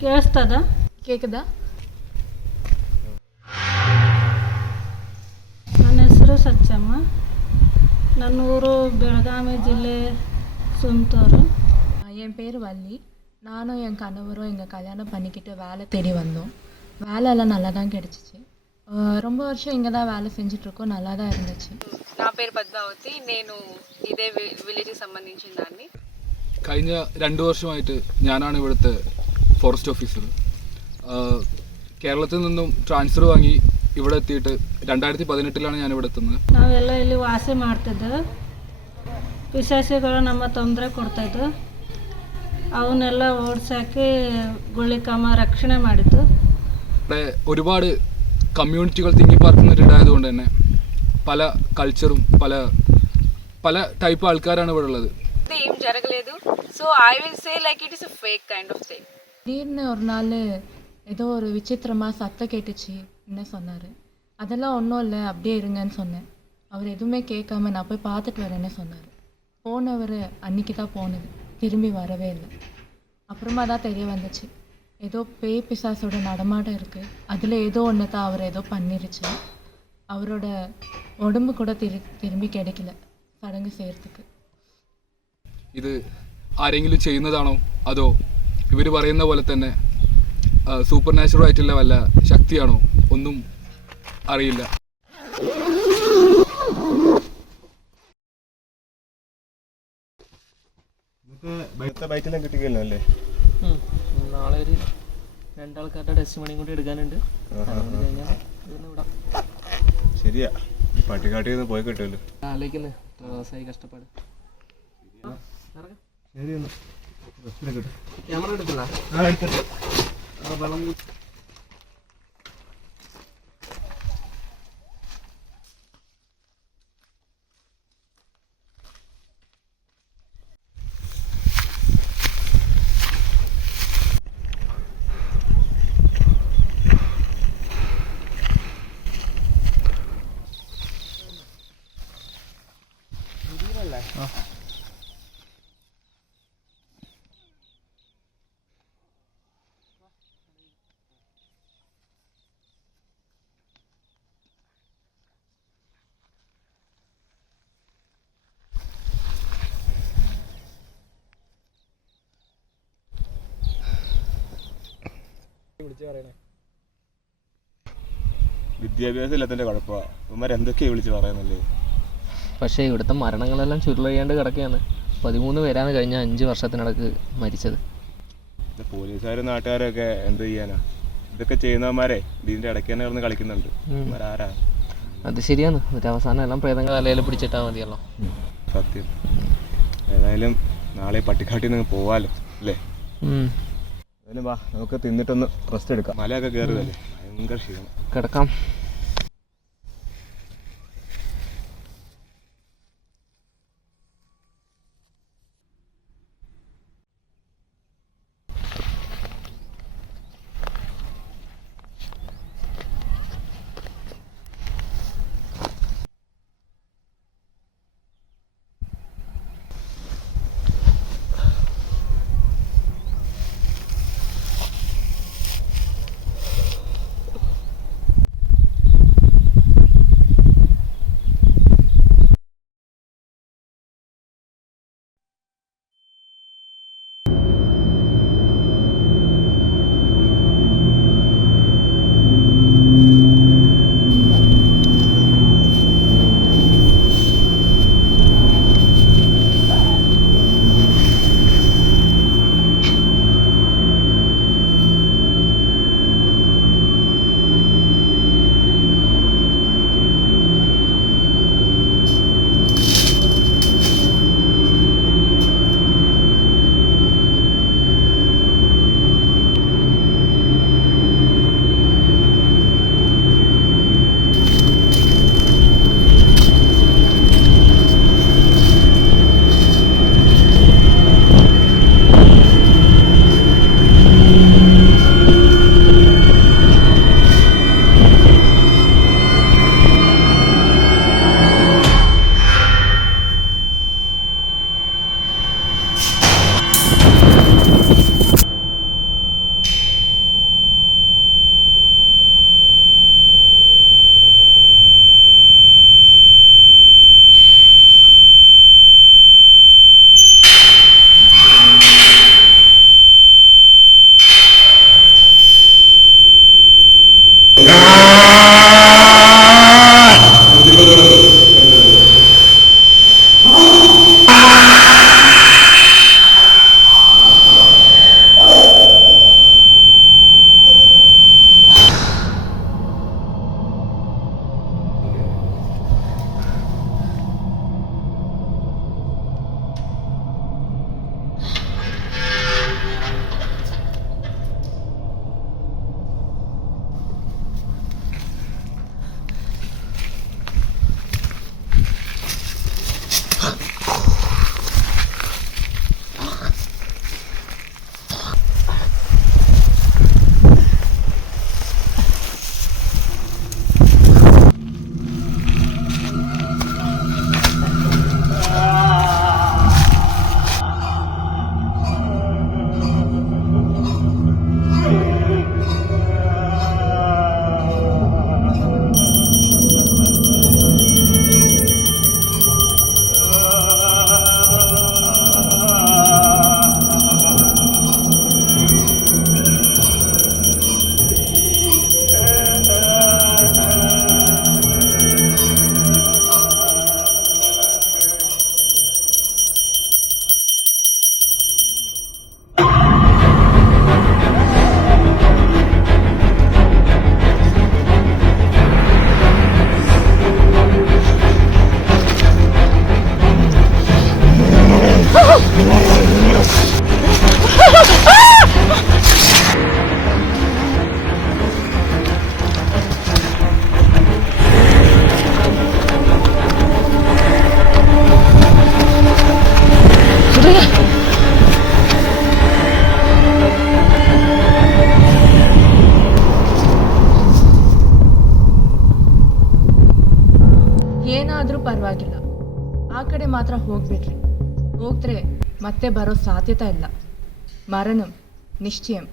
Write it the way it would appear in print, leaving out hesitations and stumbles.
ಕೇಳಿಸ್ತದ? ಕೇಕದಾ? ನನ್ನ ಹೆಸರು ಸಚ್ಚಮ್ಮ. ನನ್ನ ಊರು ಬೆಳಗಾವಿ ಜಿಲ್ಲೆ சுந்தூர். என் பேர் வள்ளி. நானும் என் கணவரும் எங்கள் கல்யாணம் பண்ணிக்கிட்டு வேலை தேடி வந்தோம். வேலையெல்லாம் நல்லா தான் கிடச்சிச்சு. ரொம்ப வருஷம் இங்கே தான் வேலை செஞ்சிட்ருக்கோம். நல்லா தான் இருந்துச்சு. నా పేరు పద్మావతి. నేను ఇదే విలేజ్కి సంబంధించిన దాన్ని. കഴിഞ്ഞ 2 വർഷമായിട്ട് ഞാനാണ് ഇവിടുത്തെ ഫോറസ്റ്റ് ഓഫീസർ. കേരളത്തിൽ നിന്നും ട്രാൻസ്ഫർ വാങ്ങി ഇവിടെ എത്തിയിട്ട് 2018 ഞാനിവിടെ എത്തുന്നത്. ನಾವೆಲ್ಲ ಇಲ್ಲಿ ವಾಸ ಮಾಡ್ತಿದ್ದು. ಪಿಶಾಚಿಗಳು ನಮ್ಮ ತೊಂದರೆ ಕೊಡ್ತಾಯಿದ್ದು. ಅವನ್ನೆಲ್ಲ ಓಡಿಸಾಕಿ ಗುಳಿಕಮ್ಮ ರಕ್ಷಣೆ ಮಾಡಿದ್ದು. ഇവിടെ ഒരുപാട് കമ്മ്യൂണിറ്റികൾ തിങ്ങിപ്പാർക്കുന്നവരുണ്ടായതുകൊണ്ട് തന്നെ പല കൾച്ചറും പല ടൈപ്പ് ആൾക്കാരാണ് ഇവിടെ ഉള്ളത്. ఏం జరగలేదు. So I will say like it is a fake kind of thing. திடீர்னு ஒரு நாள் ஏதோ ஒரு விசித்திரமாக சத்தம் கேட்டுச்சு என்ன சொன்னார். அதெல்லாம் ஒன்றும் இல்லை, அப்படியே இருங்கன்னு சொன்னேன். அவர் எதுவுமே கேட்காம நான் போய் பார்த்துட்டு வரேன்னு சொன்னார். போனவர் அன்றைக்கி தான் போனது, திரும்பி வரவே இல்லை. அப்புறமா தான் தெரிய வந்துச்சு ஏதோ பேய் பிசாசோட நடமாட்டம் இருக்குது. அதில் ஏதோ ஒன்று தான் அவர் ஏதோ பண்ணிருச்சு. அவரோட உடம்பு கூட திரும்பி கிடைக்கல சடங்கு செய்கிறதுக்கு. ഇത് ആരെങ്കിലും ചെയ്യുന്നതാണോ അതോ ഇവർ പറയുന്ന പോലെ തന്നെ സൂപ്പർ നാച്ചുറൽ ആയിട്ടുള്ള വല്ല ശക്തിയാണോ ഒന്നും അറിയില്ല. ബൈറ്റെല്ലാം കിട്ടിക്കല്ലോ അല്ലേ? നാളെ ഒരു 2 ആൾക്കാരുടെ ടെസ്റ്റ് മണിയും കൂടി എടുക്കാനുണ്ട്. ശരിയാ, ഈ പട്ടിക്കാട്ടിൽ നിന്ന് പോയി കിട്ടുമല്ലോ. ആലോചിക്കുന്നത് എത്ര ദിവസമായി കഷ്ടപ്പാട്. ക്യാമറ എടുത്തില്ല. വെള്ളം വിദ്യാഭ്യാസം ഇല്ലാത്തതിൻ്റെ കുഴപ്പമാണ്. ഇവന്മാർ എന്തൊക്കെയാണ് വിളിച്ച് പറയുന്നല്ലേ. പക്ഷേ ഇവിടുത്തെ മരണങ്ങളെല്ലാം ചുരുളഴിയാണ്ട് കിടക്കുകയാണ്. 13 പേരാണ് കഴിഞ്ഞ 5 വർഷത്തിനിടക്ക് മരിച്ചത്. പോലീസുകാരും നാട്ടുകാരൊക്കെ എന്ത് ചെയ്യാനാ? ഇതൊക്കെ ചെയ്യുന്നവന്മാരെ ഇതിൻ്റെ ഇടയ്ക്ക് തന്നെ കിടന്ന് കളിക്കുന്നുണ്ട്. ആരാ? അത് ശരിയാണ്. ഒരു അവസാനം എല്ലാം പ്രേതങ്ങൾ തലയിൽ പിടിച്ചിട്ടാൽ മതിയല്ലോ. സത്യം. ഏതായാലും നാളെ പട്ടിക്കാട്ടിൽ നിന്ന് പോവാലോ അല്ലേ? അതിന് വാ, നമുക്ക് തിന്നിട്ടൊന്ന് റെസ്റ്റ് എടുക്കാം. മലയൊക്കെ കയറുകയല്ലേ, ഭയങ്കര ക്ഷീണം. കിടക്കാം. ಏನಾದರೂ ಪರವಾಗಿಲ್ಲ, ಆ ಕಡೆ ಮಾತ್ರ ಹೋಗ್ಬಿಡ್ರಿ. ಹೋಗ್ದ್ರೆ ಮತ್ತೆ ಬರೋ ಸಾಧ್ಯತೆ ಇಲ್ಲ. ಮರಣಂ ನಿಶ್ಚಯಂ.